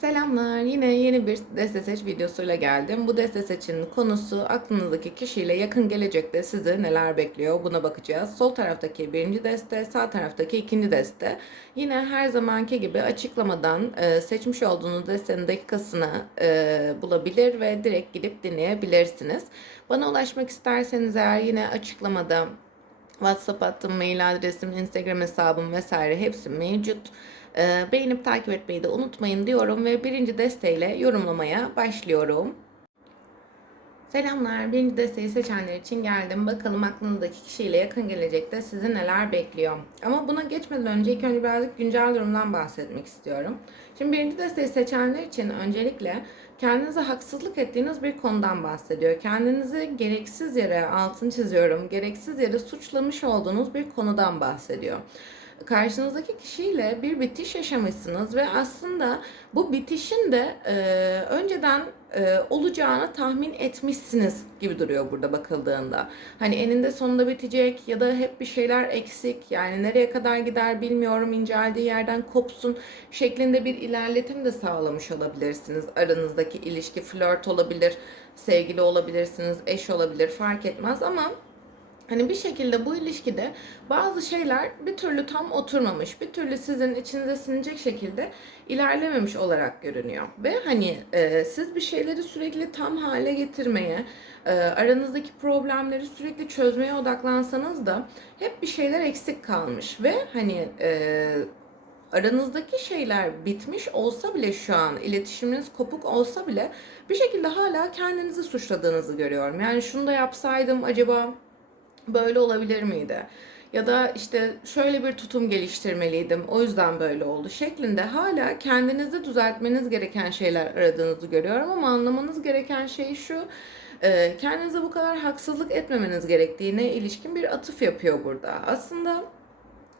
Selamlar. Yine yeni bir deste seç videosuyla geldim. Bu deste seçin konusu aklınızdaki kişiyle yakın gelecekte sizi neler bekliyor buna bakacağız. Sol taraftaki birinci deste, sağ taraftaki ikinci deste. Yine her zamanki gibi açıklamadan e, seçmiş olduğunuz destenin dakikasını e, bulabilir ve direkt gidip dinleyebilirsiniz. Bana ulaşmak isterseniz eğer yine açıklamada WhatsApp hattım, mail adresim, Instagram hesabım vesaire hepsi mevcut. Ee, beğenip takip etmeyi de unutmayın diyorum ve birinci desteğiyle yorumlamaya başlıyorum. Selamlar. Birinci desteği seçenler için geldim. Bakalım aklınızdaki kişiyle yakın gelecekte sizi neler bekliyor. Ama buna geçmeden önce ilk önce birazcık güncel durumdan bahsetmek istiyorum. Şimdi birinci desteği seçenler için öncelikle kendinize haksızlık ettiğiniz bir konudan bahsediyor. Kendinizi gereksiz yere, altını çiziyorum, gereksiz yere suçlamış olduğunuz bir konudan bahsediyor karşınızdaki kişiyle bir bitiş yaşamışsınız ve aslında bu bitişin de e, önceden e, olacağını tahmin etmişsiniz gibi duruyor burada bakıldığında. Hani eninde sonunda bitecek ya da hep bir şeyler eksik yani nereye kadar gider bilmiyorum inceldiği yerden kopsun şeklinde bir ilerletim de sağlamış olabilirsiniz. Aranızdaki ilişki flört olabilir, sevgili olabilirsiniz, eş olabilir fark etmez ama Hani bir şekilde bu ilişkide bazı şeyler bir türlü tam oturmamış, bir türlü sizin içinize sinecek şekilde ilerlememiş olarak görünüyor. Ve hani e, siz bir şeyleri sürekli tam hale getirmeye, e, aranızdaki problemleri sürekli çözmeye odaklansanız da hep bir şeyler eksik kalmış ve hani e, aranızdaki şeyler bitmiş olsa bile şu an iletişiminiz kopuk olsa bile bir şekilde hala kendinizi suçladığınızı görüyorum. Yani şunu da yapsaydım acaba böyle olabilir miydi? Ya da işte şöyle bir tutum geliştirmeliydim. O yüzden böyle oldu şeklinde hala kendinizde düzeltmeniz gereken şeyler aradığınızı görüyorum ama anlamanız gereken şey şu. E, kendinize bu kadar haksızlık etmemeniz gerektiğine ilişkin bir atıf yapıyor burada. Aslında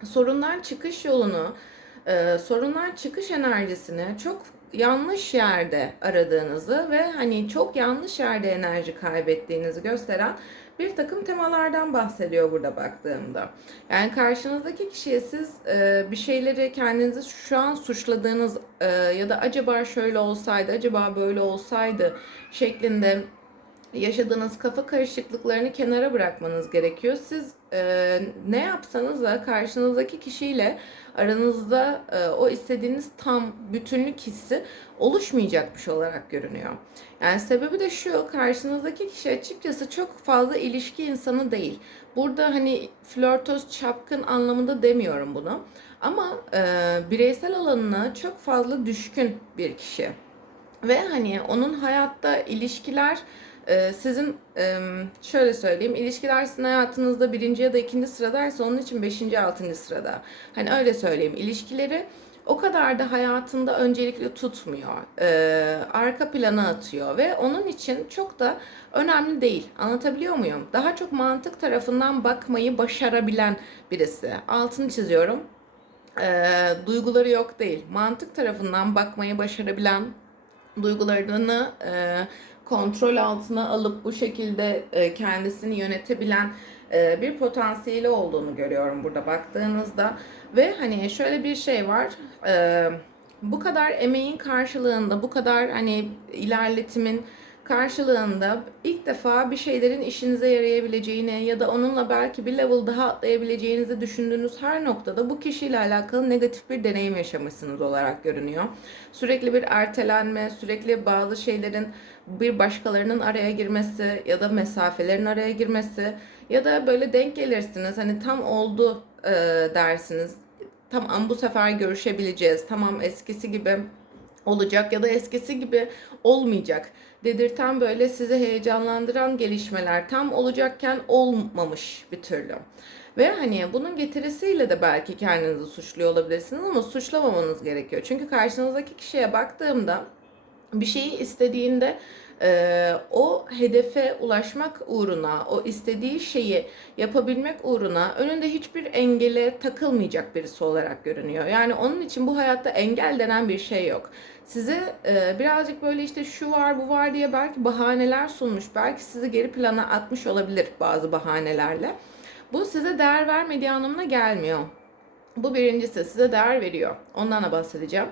sorunlar çıkış yolunu, e, sorunlar çıkış enerjisini çok yanlış yerde aradığınızı ve hani çok yanlış yerde enerji kaybettiğinizi gösteren bir takım temalardan bahsediyor burada baktığımda. Yani karşınızdaki kişiye siz e, bir şeyleri kendinizi şu an suçladığınız e, ya da acaba şöyle olsaydı, acaba böyle olsaydı şeklinde yaşadığınız kafa karışıklıklarını kenara bırakmanız gerekiyor. Siz e, ne yapsanız da karşınızdaki kişiyle aranızda e, o istediğiniz tam bütünlük hissi oluşmayacakmış olarak görünüyor. Yani sebebi de şu karşınızdaki kişi açıkçası çok fazla ilişki insanı değil. Burada hani flörtöz çapkın anlamında demiyorum bunu. Ama e, bireysel alanına çok fazla düşkün bir kişi. Ve hani onun hayatta ilişkiler ee, sizin şöyle söyleyeyim ilişkiler sizin hayatınızda birinci ya da ikinci sıradaysa onun için beşinci altıncı sırada. Hani öyle söyleyeyim ilişkileri o kadar da hayatında öncelikli tutmuyor. Ee, arka plana atıyor ve onun için çok da önemli değil. Anlatabiliyor muyum? Daha çok mantık tarafından bakmayı başarabilen birisi. Altını çiziyorum. Ee, duyguları yok değil. Mantık tarafından bakmayı başarabilen duygularını e, kontrol altına alıp bu şekilde e, kendisini yönetebilen e, bir potansiyeli olduğunu görüyorum burada baktığınızda. Ve hani şöyle bir şey var. E, bu kadar emeğin karşılığında, bu kadar hani ilerletimin karşılığında ilk defa bir şeylerin işinize yarayabileceğini ya da onunla belki bir level daha atlayabileceğinizi düşündüğünüz her noktada bu kişiyle alakalı negatif bir deneyim yaşamışsınız olarak görünüyor. Sürekli bir ertelenme, sürekli bazı şeylerin bir başkalarının araya girmesi ya da mesafelerin araya girmesi ya da böyle denk gelirsiniz hani tam oldu e, dersiniz. Tamam bu sefer görüşebileceğiz. Tamam eskisi gibi olacak ya da eskisi gibi olmayacak dedirten böyle sizi heyecanlandıran gelişmeler tam olacakken olmamış bir türlü. Ve hani bunun getirisiyle de belki kendinizi suçluyor olabilirsiniz ama suçlamamanız gerekiyor. Çünkü karşınızdaki kişiye baktığımda bir şeyi istediğinde e, o hedefe ulaşmak uğruna, o istediği şeyi yapabilmek uğruna önünde hiçbir engele takılmayacak birisi olarak görünüyor. Yani onun için bu hayatta engel denen bir şey yok. Size e, birazcık böyle işte şu var bu var diye belki bahaneler sunmuş, belki sizi geri plana atmış olabilir bazı bahanelerle. Bu size değer vermediği anlamına gelmiyor. Bu birincisi size değer veriyor. Ondan da bahsedeceğim.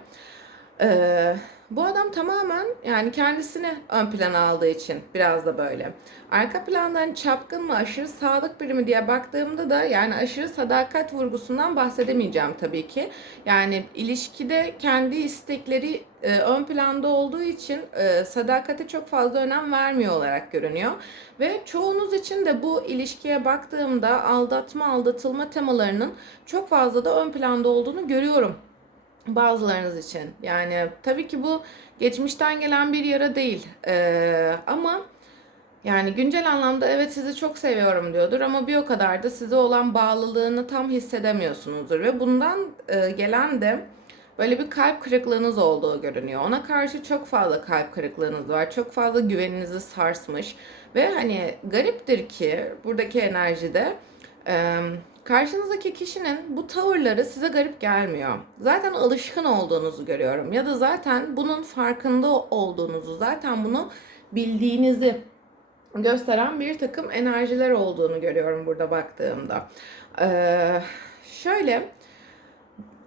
Ee, bu adam tamamen yani kendisini ön plana aldığı için biraz da böyle. Arka plandan çapkın mı aşırı sağlık biri mi diye baktığımda da yani aşırı sadakat vurgusundan bahsedemeyeceğim tabii ki. Yani ilişkide kendi istekleri e, ön planda olduğu için e, sadakate çok fazla önem vermiyor olarak görünüyor. Ve çoğunuz için de bu ilişkiye baktığımda aldatma, aldatılma temalarının çok fazla da ön planda olduğunu görüyorum bazılarınız için. Yani tabii ki bu geçmişten gelen bir yara değil. Ee, ama yani güncel anlamda evet sizi çok seviyorum diyordur ama bir o kadar da size olan bağlılığını tam hissedemiyorsunuzdur ve bundan e, gelen de böyle bir kalp kırıklığınız olduğu görünüyor. Ona karşı çok fazla kalp kırıklığınız var. Çok fazla güveninizi sarsmış ve hani gariptir ki buradaki enerjide karşınızdaki kişinin bu tavırları size garip gelmiyor. Zaten alışkın olduğunuzu görüyorum ya da zaten bunun farkında olduğunuzu, zaten bunu bildiğinizi gösteren bir takım enerjiler olduğunu görüyorum burada baktığımda. Ee, şöyle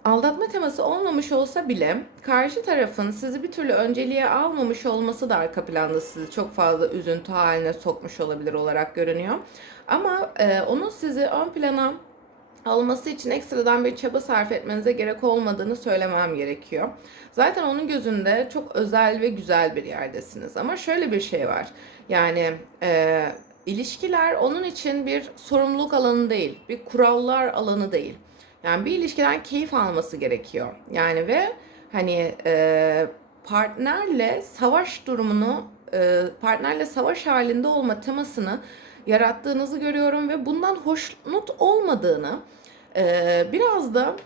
aldatma teması olmamış olsa bile karşı tarafın sizi bir türlü önceliğe almamış olması da arka planda sizi çok fazla üzüntü haline sokmuş olabilir olarak görünüyor. Ama e, onun sizi ön plana alması için ekstradan bir çaba sarf etmenize gerek olmadığını söylemem gerekiyor. Zaten onun gözünde çok özel ve güzel bir yerdesiniz. Ama şöyle bir şey var. Yani e, ilişkiler onun için bir sorumluluk alanı değil, bir kurallar alanı değil. Yani bir ilişkiden keyif alması gerekiyor. Yani ve hani e, partnerle savaş durumunu, e, partnerle savaş halinde olma temasını yarattığınızı görüyorum ve bundan hoşnut olmadığını e, biraz da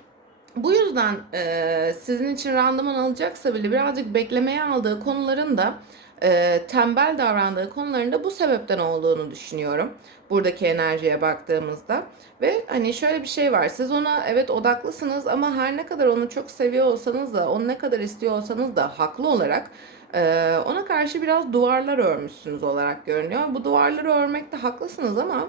bu yüzden e, sizin için randıman alacaksa bile birazcık beklemeye aldığı konuların da e, tembel davrandığı konuların da bu sebepten olduğunu düşünüyorum. Buradaki enerjiye baktığımızda. Ve hani şöyle bir şey var. Siz ona evet odaklısınız ama her ne kadar onu çok seviyor olsanız da, onu ne kadar istiyor olsanız da haklı olarak e, ona karşı biraz duvarlar örmüşsünüz olarak görünüyor. Bu duvarları örmekte haklısınız ama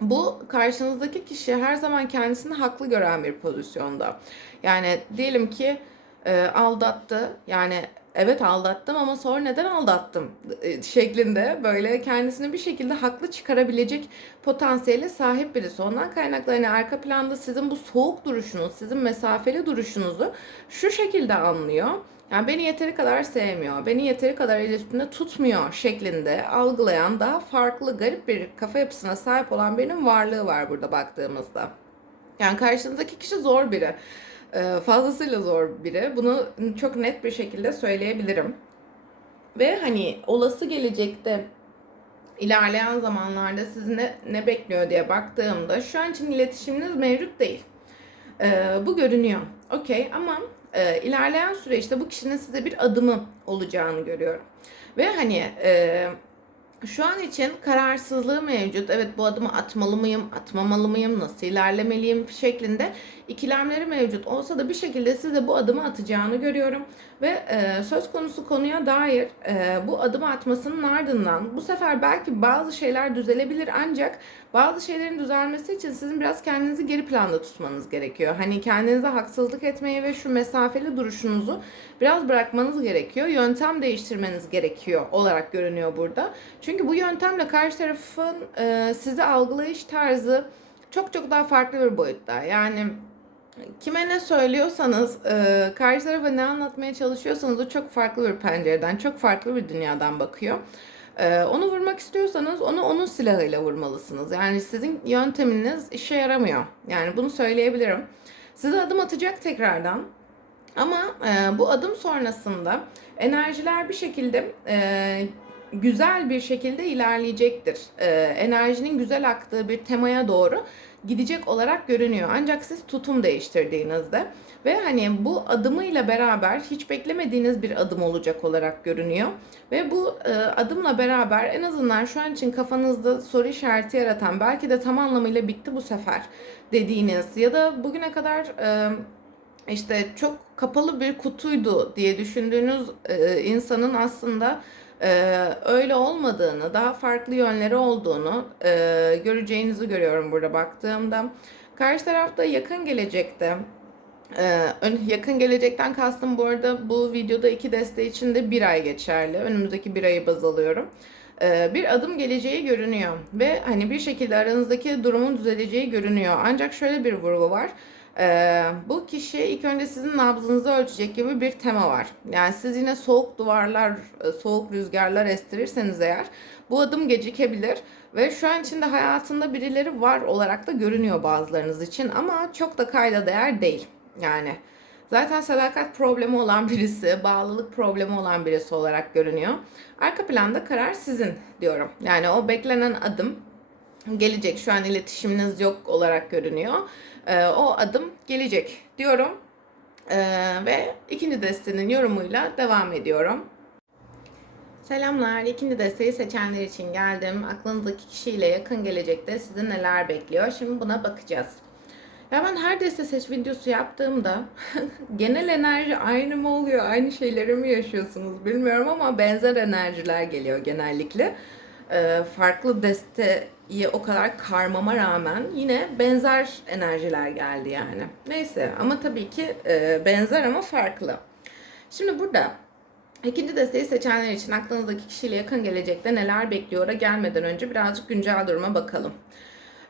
bu karşınızdaki kişi her zaman kendisini haklı gören bir pozisyonda. Yani diyelim ki e, aldattı. Yani evet aldattım ama sonra neden aldattım e, şeklinde böyle kendisini bir şekilde haklı çıkarabilecek potansiyele sahip birisi. Ondan kaynaklı hani arka planda sizin bu soğuk duruşunuz, sizin mesafeli duruşunuzu şu şekilde anlıyor. Yani beni yeteri kadar sevmiyor, beni yeteri kadar el üstünde tutmuyor şeklinde algılayan daha farklı garip bir kafa yapısına sahip olan birinin varlığı var burada baktığımızda. Yani karşınızdaki kişi zor biri. Ee, fazlasıyla zor biri. Bunu çok net bir şekilde söyleyebilirim. Ve hani olası gelecekte ilerleyen zamanlarda sizi ne, ne bekliyor diye baktığımda şu an için iletişiminiz mevcut değil. Ee, bu görünüyor. Okey ama e, ilerleyen süreçte bu kişinin size bir adımı olacağını görüyorum. Ve hani e, şu an için kararsızlığı mevcut. Evet bu adımı atmalı mıyım, atmamalı mıyım, nasıl ilerlemeliyim şeklinde ikilemleri mevcut olsa da bir şekilde size bu adımı atacağını görüyorum. Ve e, söz konusu konuya dair e, bu adımı atmasının ardından bu sefer belki bazı şeyler düzelebilir ancak bazı şeylerin düzelmesi için sizin biraz kendinizi geri planda tutmanız gerekiyor. Hani kendinize haksızlık etmeyi ve şu mesafeli duruşunuzu biraz bırakmanız gerekiyor. Yöntem değiştirmeniz gerekiyor olarak görünüyor burada. Çünkü bu yöntemle karşı tarafın e, sizi algılayış tarzı çok çok daha farklı bir boyutta. Yani kime ne söylüyorsanız, e, karşı tarafa ne anlatmaya çalışıyorsanız o çok farklı bir pencereden, çok farklı bir dünyadan bakıyor. E, onu vurmak istiyorsanız onu onun silahıyla vurmalısınız. Yani sizin yönteminiz işe yaramıyor. Yani bunu söyleyebilirim. Size adım atacak tekrardan. Ama e, bu adım sonrasında enerjiler bir şekilde e, güzel bir şekilde ilerleyecektir. E, enerjinin güzel aktığı bir temaya doğru gidecek olarak görünüyor. Ancak siz tutum değiştirdiğinizde ve hani bu adımıyla beraber hiç beklemediğiniz bir adım olacak olarak görünüyor. Ve bu e, adımla beraber en azından şu an için kafanızda soru işareti yaratan belki de tam anlamıyla bitti bu sefer dediğiniz ya da bugüne kadar e, işte çok kapalı bir kutuydu diye düşündüğünüz e, insanın aslında e, öyle olmadığını, daha farklı yönleri olduğunu e, göreceğinizi görüyorum burada baktığımda. Karşı tarafta yakın gelecekte Ee, yakın gelecekten kastım bu arada bu videoda iki deste için de bir ay geçerli. Önümüzdeki bir ayı baz alıyorum. Ee, bir adım geleceği görünüyor ve hani bir şekilde aranızdaki durumun düzeleceği görünüyor. Ancak şöyle bir vurgu var. Ee, bu kişi ilk önce sizin nabzınızı ölçecek gibi bir tema var. Yani siz yine soğuk duvarlar, e, soğuk rüzgarlar estirirseniz eğer bu adım gecikebilir ve şu an içinde hayatında birileri var olarak da görünüyor bazılarınız için ama çok da kayda değer değil. Yani zaten sadakat problemi olan birisi, bağlılık problemi olan birisi olarak görünüyor. Arka planda karar sizin diyorum. Yani o beklenen adım gelecek. Şu an iletişiminiz yok olarak görünüyor. Ee, o adım gelecek diyorum. Ee, ve ikinci destenin yorumuyla devam ediyorum. Selamlar. İkinci desteği seçenler için geldim. Aklınızdaki kişiyle yakın gelecekte sizi neler bekliyor? Şimdi buna bakacağız. Ya ben her deste seç videosu yaptığımda genel enerji aynı mı oluyor, aynı şeyleri mi yaşıyorsunuz bilmiyorum ama benzer enerjiler geliyor genellikle. Ee, farklı desteyi o kadar karmama rağmen yine benzer enerjiler geldi yani. Neyse ama tabii ki e, benzer ama farklı. Şimdi burada İkinci desteği seçenler için aklınızdaki kişiyle yakın gelecekte neler bekliyor'a gelmeden önce birazcık güncel duruma bakalım.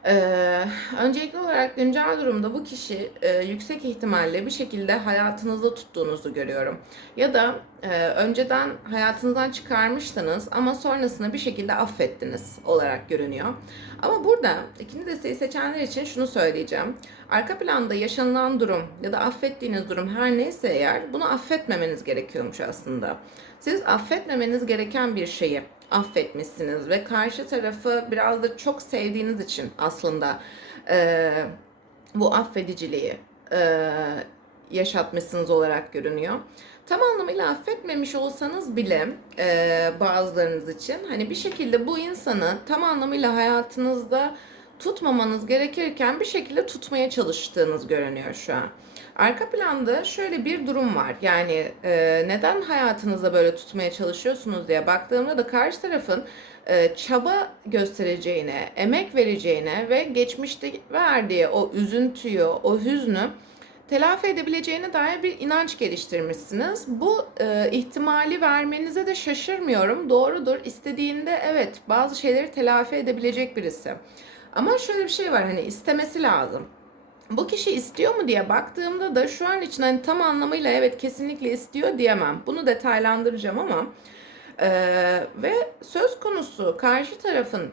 Ee, öncelikli olarak güncel durumda bu kişi e, yüksek ihtimalle bir şekilde hayatınızda tuttuğunuzu görüyorum. Ya da e, önceden hayatınızdan çıkarmıştınız ama sonrasında bir şekilde affettiniz olarak görünüyor. Ama burada ikinci desteği seçenler için şunu söyleyeceğim. Arka planda yaşanılan durum ya da affettiğiniz durum her neyse eğer bunu affetmemeniz gerekiyormuş aslında. Siz affetmemeniz gereken bir şeyi affetmişsiniz ve karşı tarafı biraz da çok sevdiğiniz için aslında e, bu affediciliği e, yaşatmışsınız olarak görünüyor. Tam anlamıyla affetmemiş olsanız bile e, bazılarınız için hani bir şekilde bu insanı tam anlamıyla hayatınızda tutmamanız gerekirken bir şekilde tutmaya çalıştığınız görünüyor şu an. Arka planda şöyle bir durum var. Yani e, neden hayatınızda böyle tutmaya çalışıyorsunuz diye baktığımda da karşı tarafın e, çaba göstereceğine, emek vereceğine ve geçmişte verdiği o üzüntüyü, o hüznü telafi edebileceğine dair bir inanç geliştirmişsiniz. Bu e, ihtimali vermenize de şaşırmıyorum. Doğrudur. İstediğinde evet bazı şeyleri telafi edebilecek birisi. Ama şöyle bir şey var hani istemesi lazım. Bu kişi istiyor mu diye baktığımda da şu an için hani tam anlamıyla evet kesinlikle istiyor diyemem. Bunu detaylandıracağım ama e, ve söz konusu karşı tarafın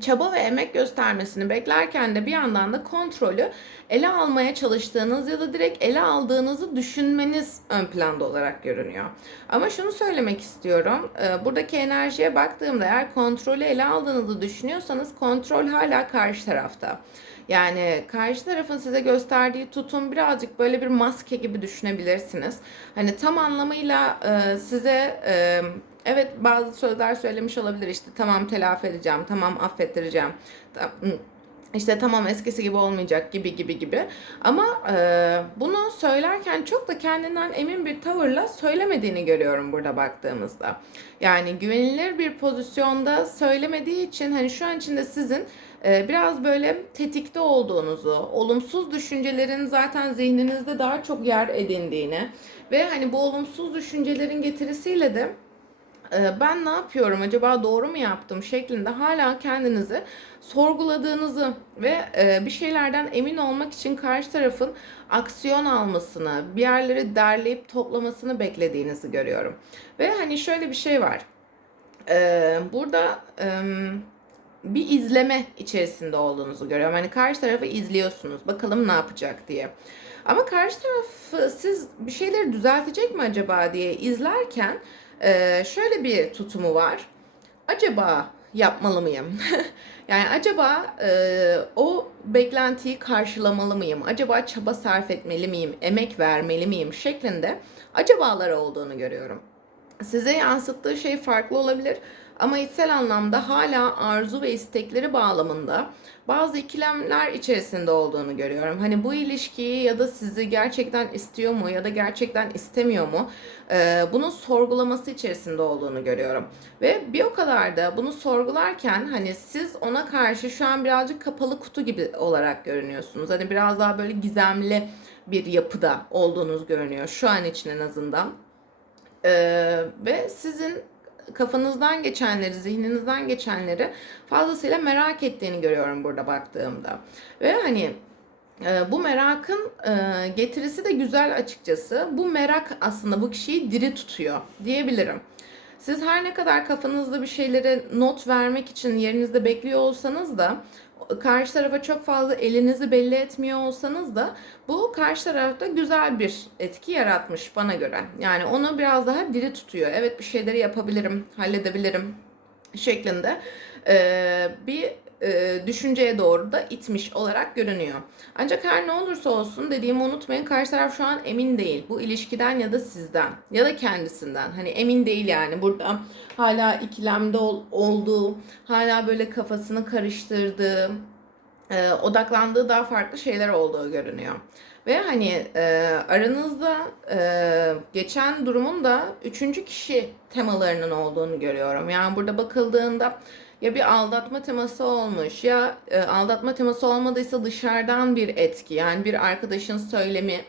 çaba ve emek göstermesini beklerken de bir yandan da kontrolü ele almaya çalıştığınız ya da direkt ele aldığınızı düşünmeniz ön planda olarak görünüyor. Ama şunu söylemek istiyorum. e, Buradaki enerjiye baktığımda eğer kontrolü ele aldığınızı düşünüyorsanız kontrol hala karşı tarafta. Yani karşı tarafın size gösterdiği tutum birazcık böyle bir maske gibi düşünebilirsiniz. Hani tam anlamıyla e, size e, evet bazı sözler söylemiş olabilir işte tamam telafi edeceğim, tamam affettireceğim. ta- işte tamam eskisi gibi olmayacak gibi gibi gibi. Ama e, bunu söylerken çok da kendinden emin bir tavırla söylemediğini görüyorum burada baktığımızda. Yani güvenilir bir pozisyonda söylemediği için hani şu an içinde sizin biraz böyle tetikte olduğunuzu, olumsuz düşüncelerin zaten zihninizde daha çok yer edindiğini ve hani bu olumsuz düşüncelerin getirisiyle de e, ben ne yapıyorum acaba doğru mu yaptım şeklinde hala kendinizi sorguladığınızı ve e, bir şeylerden emin olmak için karşı tarafın aksiyon almasını, bir yerleri derleyip toplamasını beklediğinizi görüyorum. Ve hani şöyle bir şey var. E, burada bir izleme içerisinde olduğunuzu görüyorum. Hani karşı tarafı izliyorsunuz. Bakalım ne yapacak diye. Ama karşı tarafı siz bir şeyleri düzeltecek mi acaba diye izlerken e, şöyle bir tutumu var. Acaba yapmalı mıyım? yani acaba e, o beklentiyi karşılamalı mıyım? Acaba çaba sarf etmeli miyim? Emek vermeli miyim? Şeklinde acabalar olduğunu görüyorum. Size yansıttığı şey farklı olabilir ama içsel anlamda hala arzu ve istekleri bağlamında bazı ikilemler içerisinde olduğunu görüyorum. Hani bu ilişkiyi ya da sizi gerçekten istiyor mu ya da gerçekten istemiyor mu e, bunun sorgulaması içerisinde olduğunu görüyorum. Ve bir o kadar da bunu sorgularken hani siz ona karşı şu an birazcık kapalı kutu gibi olarak görünüyorsunuz. Hani biraz daha böyle gizemli bir yapıda olduğunuz görünüyor. Şu an için en azından. Ee, ve sizin kafanızdan geçenleri, zihninizden geçenleri fazlasıyla merak ettiğini görüyorum burada baktığımda. Ve hani e, bu merakın e, getirisi de güzel açıkçası. Bu merak aslında bu kişiyi diri tutuyor diyebilirim. Siz her ne kadar kafanızda bir şeylere not vermek için yerinizde bekliyor olsanız da karşı tarafa çok fazla elinizi belli etmiyor olsanız da bu karşı tarafta güzel bir etki yaratmış bana göre. Yani onu biraz daha diri tutuyor. Evet bir şeyleri yapabilirim, halledebilirim şeklinde ee, bir e, düşünceye doğru da itmiş olarak görünüyor. Ancak her ne olursa olsun dediğimi unutmayın karşı taraf şu an emin değil. Bu ilişkiden ya da sizden ya da kendisinden. Hani emin değil yani burada hala ikilemde ol, olduğu, hala böyle kafasını karıştırdığı, e, odaklandığı daha farklı şeyler olduğu görünüyor. Ve hani e, aranızda e, geçen durumun da üçüncü kişi temalarının olduğunu görüyorum. Yani burada bakıldığında ya bir aldatma teması olmuş ya e, aldatma teması olmadıysa dışarıdan bir etki yani bir arkadaşın söylemi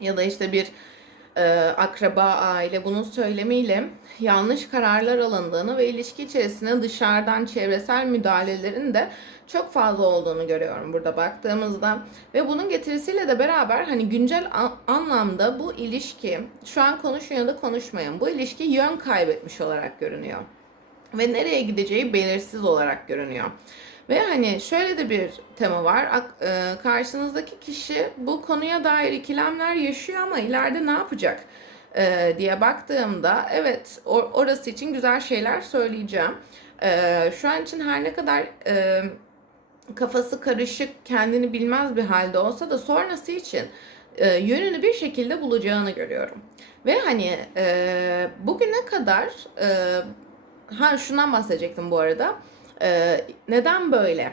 ya da işte bir akraba aile bunun söylemiyle yanlış kararlar alındığını ve ilişki içerisinde dışarıdan çevresel müdahalelerin de çok fazla olduğunu görüyorum burada baktığımızda ve bunun getirisiyle de beraber hani güncel an- anlamda bu ilişki şu an konuşuyor ya da konuşmayın bu ilişki yön kaybetmiş olarak görünüyor ve nereye gideceği belirsiz olarak görünüyor. Ve hani şöyle de bir tema var. E, karşınızdaki kişi bu konuya dair ikilemler yaşıyor ama ileride ne yapacak e, diye baktığımda evet orası için güzel şeyler söyleyeceğim. E, şu an için her ne kadar kafası karışık, kendini bilmez bir halde olsa da sonrası için yönünü bir şekilde bulacağını görüyorum. Ve hani bugüne kadar ha şundan bahsedecektim bu arada. Ee, neden böyle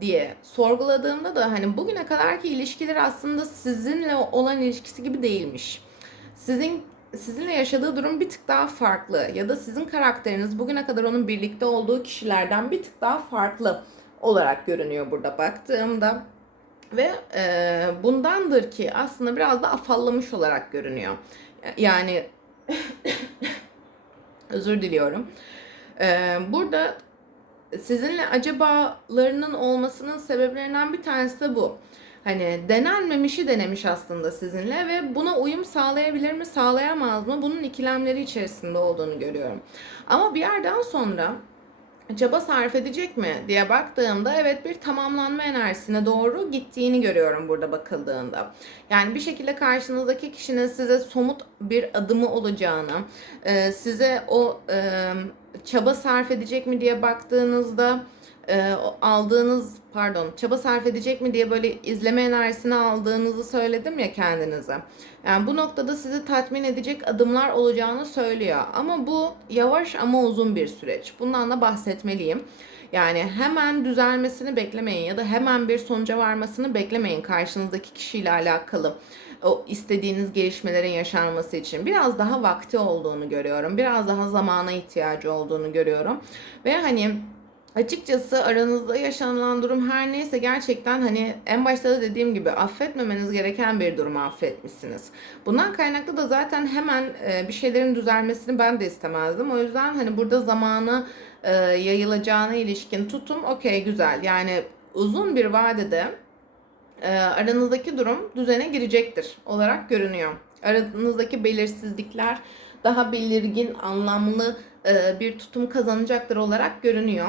diye sorguladığımda da hani bugüne kadarki ilişkiler aslında sizinle olan ilişkisi gibi değilmiş. Sizin sizinle yaşadığı durum bir tık daha farklı ya da sizin karakteriniz bugüne kadar onun birlikte olduğu kişilerden bir tık daha farklı olarak görünüyor burada baktığımda. Ve e, bundandır ki aslında biraz da afallamış olarak görünüyor. Yani özür diliyorum. Ee, burada sizinle acabalarının olmasının sebeplerinden bir tanesi de bu. Hani denenmemişi denemiş aslında sizinle ve buna uyum sağlayabilir mi sağlayamaz mı bunun ikilemleri içerisinde olduğunu görüyorum. Ama bir yerden sonra çaba sarf edecek mi diye baktığımda evet bir tamamlanma enerjisine doğru gittiğini görüyorum burada bakıldığında. Yani bir şekilde karşınızdaki kişinin size somut bir adımı olacağını, size o çaba sarf edecek mi diye baktığınızda e, aldığınız pardon çaba sarf edecek mi diye böyle izleme enerjisini aldığınızı söyledim ya kendinize. Yani bu noktada sizi tatmin edecek adımlar olacağını söylüyor. Ama bu yavaş ama uzun bir süreç. Bundan da bahsetmeliyim. Yani hemen düzelmesini beklemeyin ya da hemen bir sonuca varmasını beklemeyin karşınızdaki kişiyle alakalı o istediğiniz gelişmelerin yaşanması için biraz daha vakti olduğunu görüyorum. Biraz daha zamana ihtiyacı olduğunu görüyorum. Ve hani Açıkçası aranızda yaşanılan durum her neyse gerçekten hani en başta da dediğim gibi affetmemeniz gereken bir durumu affetmişsiniz. Bundan kaynaklı da zaten hemen e, bir şeylerin düzelmesini ben de istemezdim. O yüzden hani burada zamanı e, yayılacağına ilişkin tutum okey güzel. Yani uzun bir vadede aranızdaki durum düzene girecektir olarak görünüyor. Aranızdaki belirsizlikler daha belirgin, anlamlı e, bir tutum kazanacaktır olarak görünüyor.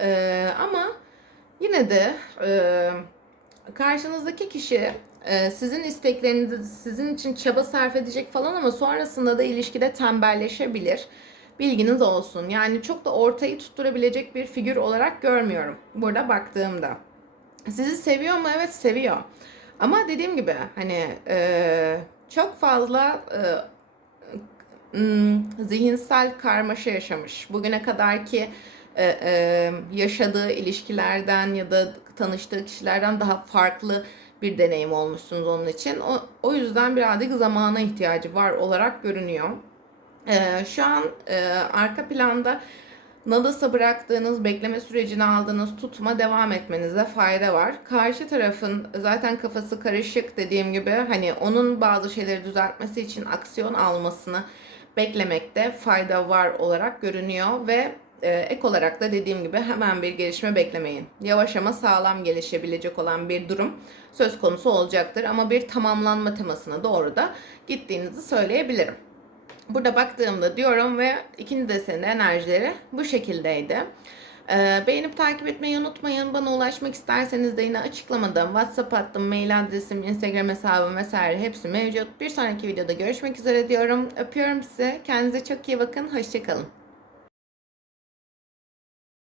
E, ama yine de e, karşınızdaki kişi e, sizin isteklerinizi sizin için çaba sarf edecek falan ama sonrasında da ilişkide tembelleşebilir. Bilginiz olsun. Yani çok da ortayı tutturabilecek bir figür olarak görmüyorum burada baktığımda. Sizi seviyor mu? Evet seviyor. Ama dediğim gibi hani e, çok fazla e, zihinsel karmaşa yaşamış. Bugüne kadar ki e, e, yaşadığı ilişkilerden ya da tanıştığı kişilerden daha farklı bir deneyim olmuşsunuz onun için. O, o yüzden birazcık zamana ihtiyacı var olarak görünüyor. E, şu an e, arka planda Nadas'a bıraktığınız, bekleme sürecini aldığınız tutuma devam etmenize fayda var. Karşı tarafın zaten kafası karışık dediğim gibi hani onun bazı şeyleri düzeltmesi için aksiyon almasını beklemekte fayda var olarak görünüyor ve e, ek olarak da dediğim gibi hemen bir gelişme beklemeyin. Yavaş ama sağlam gelişebilecek olan bir durum söz konusu olacaktır ama bir tamamlanma temasına doğru da gittiğinizi söyleyebilirim. Burada baktığımda diyorum ve ikinci desenin enerjileri bu şekildeydi. Ee, beğenip takip etmeyi unutmayın. Bana ulaşmak isterseniz de yine açıklamada WhatsApp hattım, mail adresim, Instagram hesabım vesaire hepsi mevcut. Bir sonraki videoda görüşmek üzere diyorum. Öpüyorum sizi. Kendinize çok iyi bakın. Hoşçakalın.